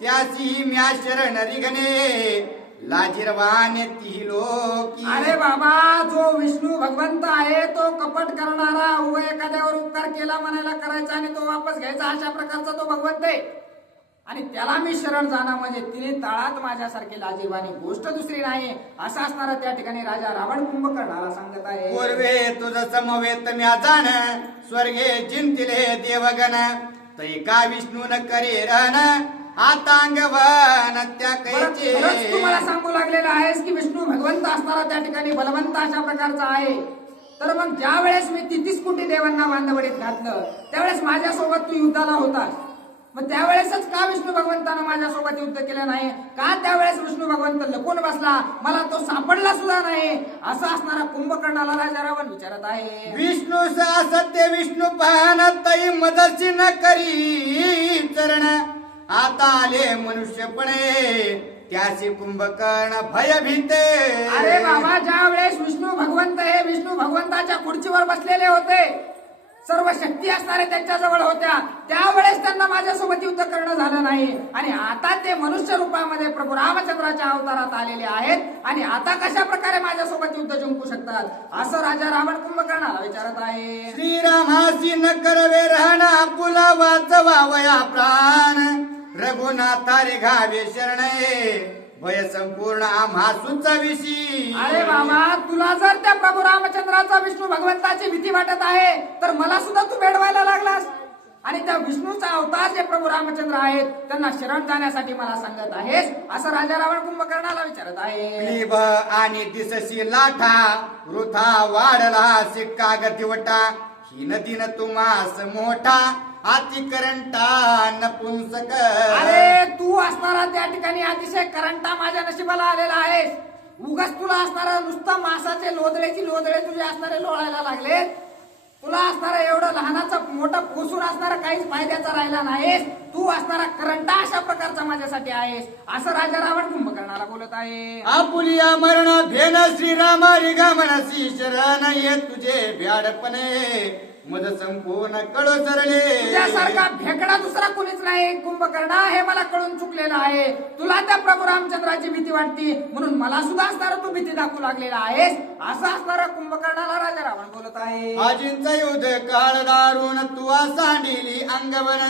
त्यासी म्या शरण रिगणे लाजिरवाने ती लोकी. अरे बाबा, जो विष्णू भगवंत आहे तो कपट करणारा, उभं एखाद्यावर उपकार केला म्हणायला करायचा आणि तो वापस घ्यायचा, अशा प्रकारचा तो भगवंत आहे. आणि त्याला मी शरण जाणं म्हणजे तिने ताळात माझ्यासारखी लाजिरवाणी गोष्ट दुसरी नाही, असं असणारा त्या ठिकाणी राजा रावण कुंभकर्णाला सांगत आहे. पूर्वे तुझ समवेत म्या जाण, स्वर्गे जिंतिले देवगण, तै का विष्णून करे रण आता अंगवन त्या कैचे. खरंच तू मला सांगू लागलेला आहेस की विष्णू भगवंत असणारा त्या ठिकाणी बलवंत अशा प्रकारचा आहे. तर मग ज्या वेळेस मी 33 कोटी देवांना बांधवडीत घातलं त्यावेळेस माझ्यासोबत तू युद्धाला होतास, मग त्यावेळेसच का विष्णू भगवंतानं माझ्यासोबत युद्ध केलं नाही, का त्यावेळेस विष्णू भगवंत लपून बसला, मला तो सापडला सुद्धा नाही, असं असणारा कुंभकर्णाला राजा रावण विचारत आहे. विष्णू सत्य विष्णू पाहनतई मदशी न करी चरण, आता आले मनुष्यपणे त्याशी कुंभकर्ण भयभीते. अरे बाबा, ज्या वेळेस विष्णू भगवंत हे विष्णू भगवंताच्या खुर्चीवर बसलेले होते, सर्व शक्ती असणारे त्यांच्या जवळ होत्या, त्यावेळेस त्यांना माझ्यासोबत युद्ध करणं झालं नाही. आणि आता ते मनुष्य रूपामध्ये प्रभू रामचंद्राच्या अवतारात आलेले आहेत आणि आता कशा प्रकारे माझ्यासोबत युद्ध जिंकू शकतात, असं राजा रावण कुंभकर्णाला विचारत आहे. श्रीरामासी न करवे राहणा पुला वाचवावया प्राण, रघुनाथा रे घावे शरणे भय संपूर्ण आम्हा सुचविशी. अरे बाबा, तुला जर त्या प्रभू रामचंद्राचा विष्णू भगवंताची भीती वाटत आहे तर मला सुद्धा तू भेडवायला लागलास आणि त्या विष्णूचा अवतार जे प्रभू रामचंद्र आहेत त्यांना शरण जाण्यासाठी मला सांगत आहेस, असं राजा रावण कुंभकर्णाला विचारत आहे. क्लीब आणि दिसशी लाठा वृथा वाढला सिक्का गतिवटा, ही नदीन तुम्हास मोठा अतिकरंटा नपुंसक. अरे तू असणारा त्या ठिकाणी अतिशय करंटा माझ्या नशिबाला आलेला आहेस. उगाच तुला असणारा नुसतं मासाचे लोदळे तुझे असणारे लोळायला लागले. तुला असणारा एवढं लहानाचं मोठं पोसून असणारा काहीच फायद्याचा राहिला नाहीस. तू असणारा करंटा अशा प्रकारचा माझ्यासाठी आहेस, असं राजा रावण कुंभकर्णाला बोलत आहे. आपुलिया मरण भेन श्रीरामा रिगा मनसी शरण ये तुझे भ्याडपणे, मज संपूर्ण कळो सरले. तुझ्यासारखा भेकडा दुसरा कोणीच नाही कुंभकर्णा, हे मला कळून चुकलेलं आहे. तुला त्या प्रभू रामचंद्राची भीती वाटते म्हणून मला सुद्धा असणारा तू भीती दाखवू लागलेला आहेस. असं असणारा कुंभकर्णाला राजा रावण बोलत आहे. आजींचा युद्ध काळ दारून तू सांडिली अंगवन,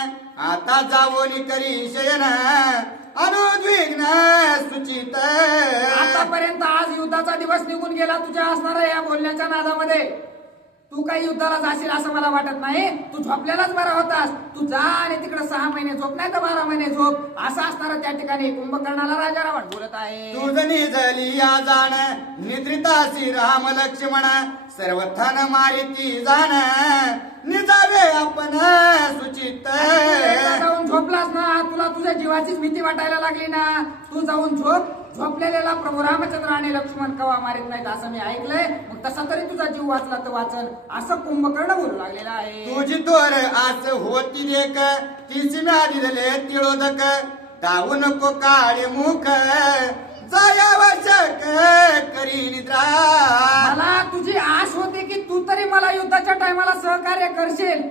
आता जावोनी करी शयन अनुद्विग्न सुचित. आतापर्यंत आज युद्धाचा दिवस निघून गेला तुझ्या असणाऱ्या या बोलण्याच्या नादामध्ये. तू काही युद्धाला जाशील असं मला वाटत नाही. तू झोपलेलाच बरा होतास. तू जा आणि तिकडे 6 महिने झोप, नाही तर 12 महिने झोप. असं असणारं त्या ठिकाणी कुंभकर्णाला राजा रावण बोलत आहे. तुझनी जली या जाण निद्रितासी राम लक्ष्मण, सर्वथन मारिती जाण निजावे आपण सुचित. जाऊन झोपलास ना, तुला तुझ्या जीवाचीच भीती वाटायला लागली ना. तू जाऊन झोप. झोपलेला प्रभू रामचंद्र आणि लक्ष्मण कवा मारित नाहीत असं मी ऐकलंय. मग तसा तरी तुझा जीव वाचला तर वाचन, असं कुंभकर्ण बोलू लागलेला आहे. तुझी तोर आस होती लेक, तीच म्या दिले तिळोदक, दाऊ नको काळे मुख जायावश्यक करी निद्रा. मला तुझी आस होती की तू तरी मला युद्धाच्या टायमाला सहकार्य करशील.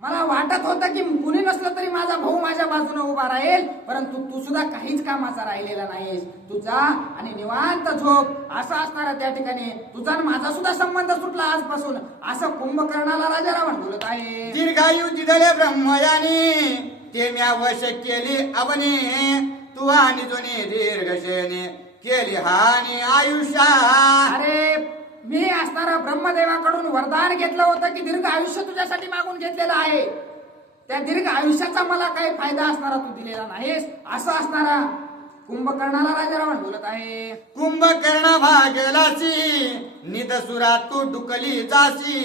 मला वाटत होतं की कुणी नसलं तरी माझा भाऊ माझ्या बाजूने उभा राहील, परंतु तू सुद्धा काहीच कामाचा राहिलेला नाहीस. तू जा आणि निवांत झोप. असं असणारा त्या ठिकाणी तुझा आणि माझा सुद्धा संबंध सुटला आजपासून, असं कुंभकर्णाला राजा रावण बोलत आहे. दीर्घायू दिले ब्रह्मयानी, ते म्या वश केली अवनी, तू आणि जुनी दीर्घशेने केली हानी आयुष्या. अरे मी असणारा ब्रह्मदेवाकडून वरदान घेतलं होतं की दीर्घ आयुष्य तुझ्यासाठी मागून घेतलेलं आहे. त्या दीर्घ आयुष्याचा मला काही फायदा असणारा तू दिलेला नाहीस. असं असणारा कुंभकर्णाला राजा रावण बोलत आहे. कुंभकर्ण भागलासी निदसुरा तू डुकली जासी,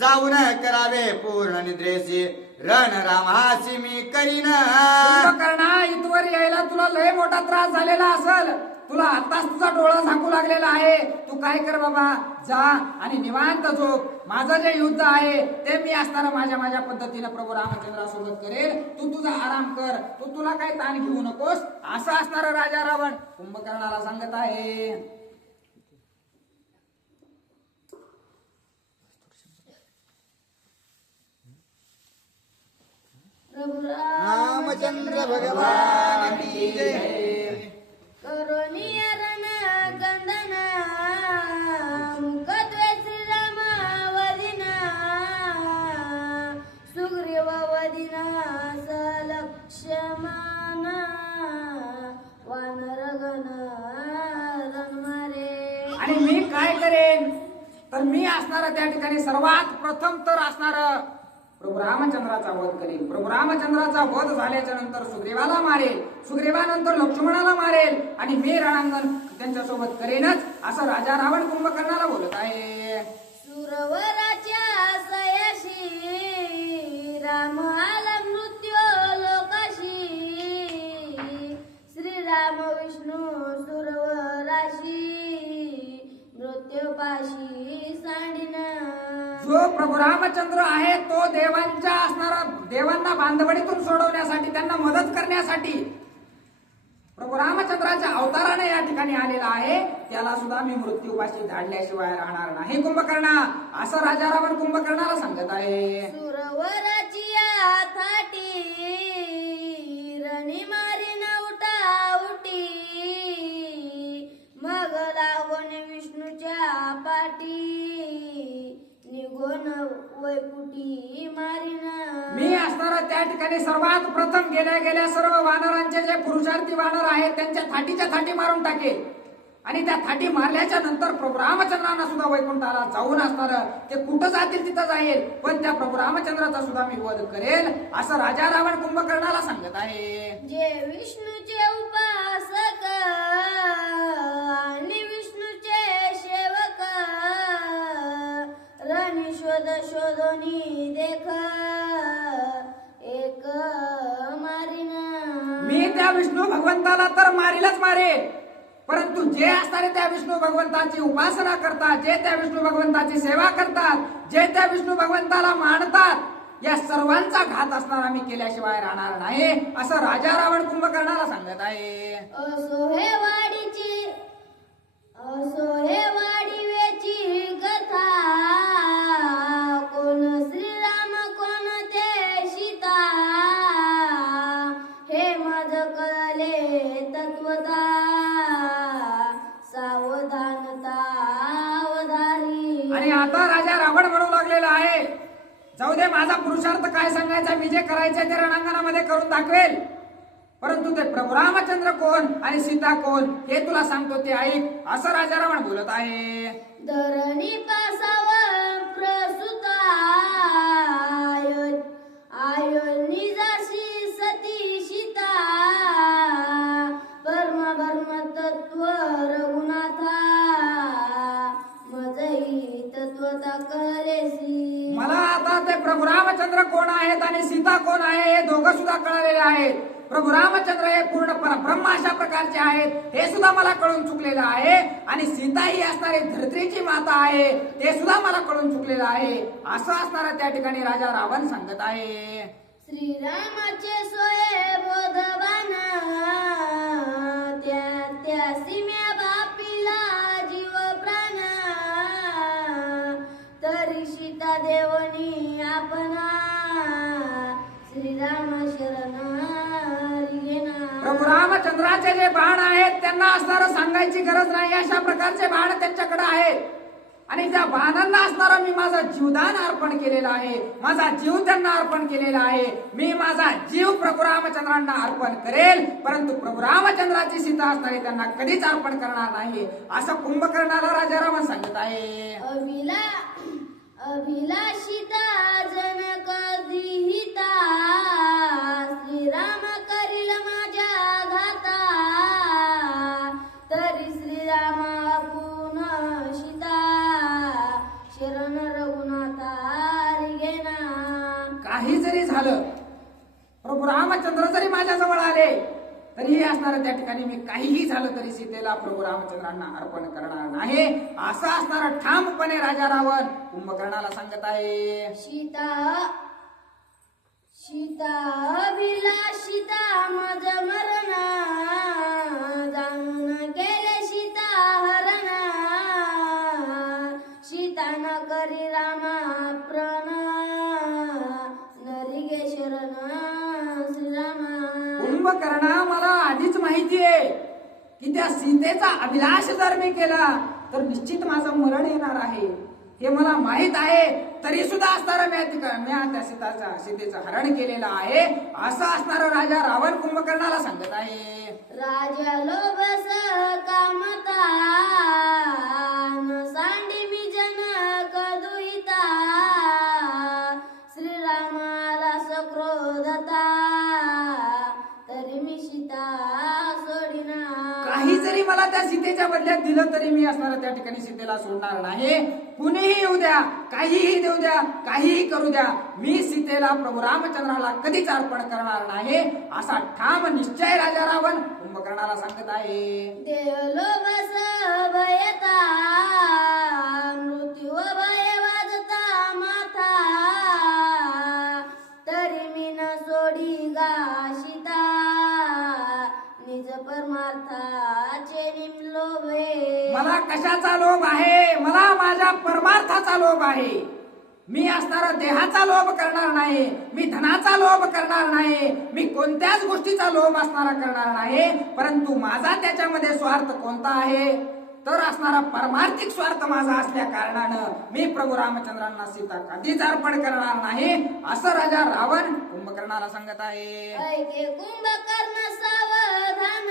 जाऊन करावे पूर्ण निद्रेसी रण रामासी मी करीन. कुंभकर्णा, इथवर यायला तुला लय मोठा त्रास झालेला असेल. तुला आताच तुझा डोळा झाकू लागलेला आहे. तू काय कर बाबा, जा आणि निवांत झोप. माझं जे युद्ध आहे ते मी असताना माझ्या पद्धतीने प्रभू रामचंद्रासोबत करेल. तू तुझा आराम कर. तुला काही ताण घेऊ नकोस. असं असणारा राजा रावण कुंभकर्णाला सांगत आहे. रामचंद्र भगवान की जय. करोनिया रण गंधना मुखद्वे श्रीराम वदिना, सुग्रीव वदिना सलक्ष्मणा, वानरगण रणमारे. आणि मी काय करेन तर मी असणारा त्या ठिकाणी सर्वात प्रथम तर असणार प्रभू रामचंद्राचा वध करेल. प्रभू रामचंद्राचा वध झाल्याच्या नंतर सुग्रीवाला मारेल. सुग्रीवानंतर लक्ष्मणाला मारेल आणि मी रणांगण त्यांच्यासोबत करेनच, असं राजा रावण कुंभकर्णाला बोलत आहे. सुरवराच्या सयाशी राम आला मृत्यू लोकाशी, श्रीराम विष्णू सुरवराशी मृत्यूपाशी सांडिन. जो प्रभू रामचंद्र आहे तो देवांच्या असणारा देवांना बांधवडीतून सोडवण्यासाठी, त्यांना मदत करण्यासाठी प्रभू रामचंद्राच्या अवताराने या ठिकाणी आलेला आहे. त्याला सुद्धा मी मृत्यूपाशी धाडल्याशिवाय राहणार नाही कुंभकर्णा, असं राजा रावण कुंभकर्णाला सांगत आहे. सुरवराची थाटी रणी मारीन उठा उठी, मग लागून विष्णूच्या पाठी, निघून वैकुटी मारीन. मी असणारा त्या ठिकाणी सर्वात प्रथम गेल्या सर्व वानरांचे जे पुरुषार्थी वानर आहेत त्यांच्या थाटीच्या थाटी मारून टाकेल. आणि त्या थाटी मारल्याच्या नंतर प्रभू रामचंद्रांना सुद्धा वैकुंठाला जाऊन असणार ते कुठं जातील तिथं जाईल, पण त्या प्रभू रामचंद्राचा सुद्धा मी वध करेल, असं राजा रावण कुंभकर्णाला सांगत आहे. जे विष्णूचे उपासक आणि विष्णूचे सेवक, रणी शोध शोधोनी देख एक मारीन. मी त्या विष्णू भगवंताला तर मारीलच मारेल, परंतु जे असणारे त्या विष्णू भगवंताची उपासना करतात, जे त्या विष्णू भगवंताची सेवा करतात, जे त्या विष्णू भगवंताला मानतात, या सर्वांचा घात असणारा मी केल्याशिवाय राहणार नाही, असं राजा रावण कुंभकर्णाला सांगत आहे. असो हे वाडीवेची कथा, कोण पहिले माझा पुरुषार्थ काय सांगायचा, मी जे करायचंय ते रणांगणामध्ये करून दाखवेल. परंतु ते प्रभू रामचंद्र कोण आणि सीता कोण हे तुला सांगतो ते ऐक, असं राजा रावण बोलत आहे. धरणी पासावर प्रसूता आयोनी जाशी सती सीता परम तत्व रघुनाथा मजही तत्वता कळलेसी. मला आता ते प्रभू रामचंद्र कोण आहेत आणि सीता कोण आहे हे दोघं सुद्धा कळलेले आहेत. प्रभू रामचंद्र हे पूर्ण परब्रह्म अशा प्रकारचे आहेत हे सुद्धा मला कळून चुकलेलं आहे, आणि सीता ही असणारी धरत्रीची माता आहे ते सुद्धा मला कळून चुकलेलं आहे, असं असणारा त्या ठिकाणी राजा रावण सांगत आहे. श्रीरामाचे सोये बोधवान त्या सीम्या बापीला जीव प्राण तरी सीता देवनी आपणा श्रीराम शरण प्रभू रामचंद्राचे जे बाण आहेत त्यांना असणारं सांगायची गरज नाही, अशा प्रकारचे बाण त्यांच्याकडे आहेत, आणि त्या बाणांना असणारा मी माझा जीवदान अर्पण केलेला आहे, माझा जीव त्यांना अर्पण केलेला आहे. मी माझा जीव प्रभू रामचंद्रांना अर्पण करेल, परंतु प्रभू रामचंद्राची सीता असणारी त्यांना कधीच अर्पण करणार नाही, असं कुंभकर्णाला राजा रावण सांगत आहे. अभिलाषिता जनक दिहिता श्रीराम करील माझ्या घाता तरी श्रीराम पुन सीता शरण रघुनाथा रिगेना. काही जरी झालं, प्रभू रामचंद्र जरी माझ्या जवळ आले तरीही असणारं त्या ठिकाणी मी काहीही झालं तरी सीतेला प्रभू रामचंद्रांना अर्पण करणार नाही, असं असणारं ठामपणे राजा रावण कुंभकर्णाला सांगत आहे. सीता अभिलाषिता मज मरण जाणून गेले सीता हरण सीता न करी रामा प्रण नरिगे शरण श्रीरामा. कुंभकर्णा, मला आधीच माहिती आहे की त्या सीतेचा अभिलाष जर मी केला तर निश्चित माझं मरण येणार आहे, हे मला माहित आहे. तरी सुद्धा असणारं मी त्या सीतेचं हरण केलेलं आहे, असं असणारं राजा रावण कुंभकर्णाला सांगत आहे. राजा लोभस कामता न सांडी मी जनक दुहिता श्रीरामाला सक्रोधता तरी मी सीता सोडिना. काही जरी मला त्या सीतेच्या बदल्यात दिलं तरी मी असणारं त्या ठिकाणी सीतेला सोडणार नाही. कुणीही येऊ द्या, काहीही देऊ द्या, काहीही करू द्या, मी सीतेला प्रभू रामचंद्राला कधीच अर्पण करणार नाही, असा ठाम निश्चय राजा रावण कुंभकर्णाला सांगत आहे. देव लोभस भयता मृत्यू भय वाजता माथा तरी मी न सोडी गा सीता निज परमार्थाचे निमलोभे. मला कशाचा लोभ आहे? मला माझ्या परमार्थाचा लोभ आहे. मी असणारा देहाचा लोभ करणार नाही, मी धनाचा लोभ करणार नाही, मी कोणत्याच गोष्टीचा लोभ असणारा करणार नाही, परंतु माझा त्याच्यामध्ये स्वार्थ कोणता आहे तर असणारा परमार्थिक स्वार्थ माझा असल्या कारणानं मी प्रभू रामचंद्रांना सीता कधीच अर्पण करणार नाही, असं राजा रावण कुंभकर्णाला सांगत आहे. ऐके कुंभकर्ण सावधान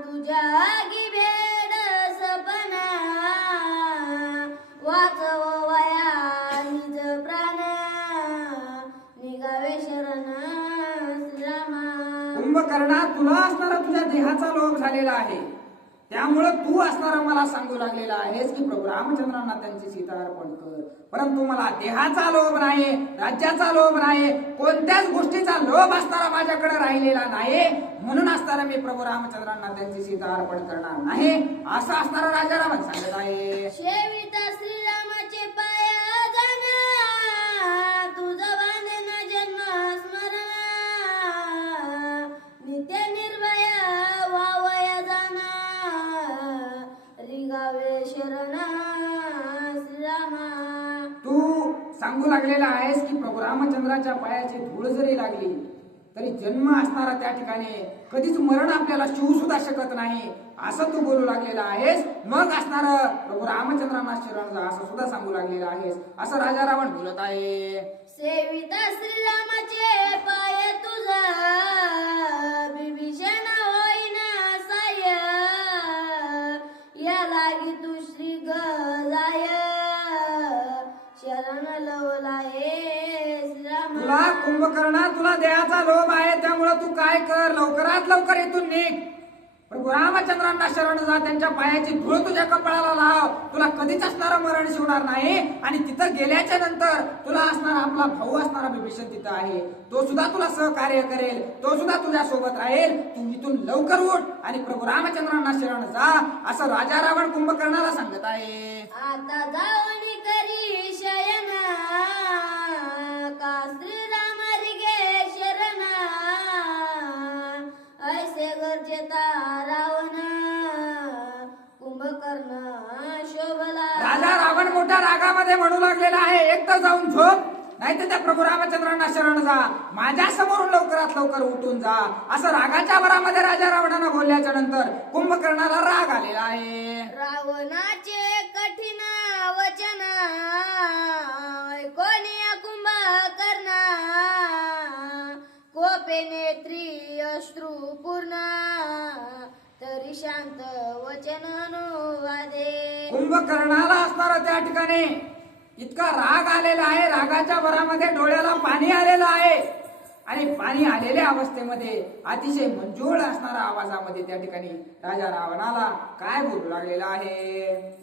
तुझ्या आगी भेड सपना वाचव वया निज प्राण निघावे शरण श्रीरामा. कुंभकर्णा, तुला असणारा तुझ्या देहाचा लोभ झालेला आहे, त्यामुळं तू असणारा मला सांगू लागलेला आहेस की प्रभू रामचंद्रांना त्यांची सीता अर्पण कर, परंतु मला देहाचा लोभ नाही, राज्याचा लोभ नाही, कोणत्याच गोष्टीचा लोभ असणारा माझ्याकडे राहिलेला नाही, म्हणून असणारा मी प्रभू रामचंद्रांना त्यांची सीता अर्पण करणार नाही, असं असणारा राजा रावण सांगत आहे. शेविता श्रीरामाचे पाय जाना तुझं बांधन जन्म स्मरण नित्य निर्भय वावया जाना रिगावे शरण श्रीरामा. तू सांगू लागलेला आहेस की प्रभू रामचंद्राच्या पायाची धूळ जरी लागली तरी जन्म असणारा त्या ठिकाणी कधीच मरण आपल्याला शिवू सुद्धा शकत नाही असं तू बोलू लागलेला आहेस. मग असणार प्रभू रामचंद्रांना शरण जा असं सुद्धा सांगू लागलेला आहेस असं राजा रावण बोलत आहे. सेविता श्रीरामाचे पाय तुझा विभीषण होईना साय या लागी तू श्री गजाय शरण लवलाये श्रीराम. तुला कुंभकर्णा तुला देहाचा लोभ आहे त्यामुळे तू काय कर लवकरात लवकर इथून निघ. प्रभू रामचंद्रांना शरण जा त्यांच्या पायाची धूळ तुझ्या कपाळाला लाव. तुला कधीच असणारं मरण शिवणार नाही आणि तिथं गेल्याच्या नंतर तुला असणारा आपला भाऊ असणारा विभीषण तिथं आहे. तो सुद्धा तुला सहकार्य करेल. तो सुद्धा तुझ्या सोबत राहील. तू इथून लवकर उठ आणि प्रभू रामचंद्रांना शरण जा असं राजा रावण कुंभकर्णाला सांगत आहे. आता जाऊन करी शयना का श्रीराम रिगे शरणा ऐसे गरजेता रावण कुंभकर्ण शोभला. राजा रावण मोठ्या रागामध्ये म्हणू लागलेला आहे एक तर जाऊन झोप नाही तर त्या प्रभू रामचंद्रांना शरण जा. माझ्या समोरून लवकरात लवकर उठून जा असं रागाच्या भरामध्ये राजा रावणानं बोलल्याच्या नंतर कुंभकर्णाला राग आलेला आहे. रावणाचे कठीण वचन कोणी कुंभकर्ण कोपे नेत्री अश्रू पूर्ण तरी शांत वचन अनुवादे. कुंभकर्णाला असणारं त्या ठिकाणी इतका राग आलेला आहे. रागाच्या भरामध्ये डोळ्याला पाणी आलेलं आहे आणि पाणी आलेल्या अवस्थेमध्ये अतिशय मंजूळ असणाऱ्या आवाजामध्ये त्या ठिकाणी राजा रावणाला काय बोलू लागलेला आहे.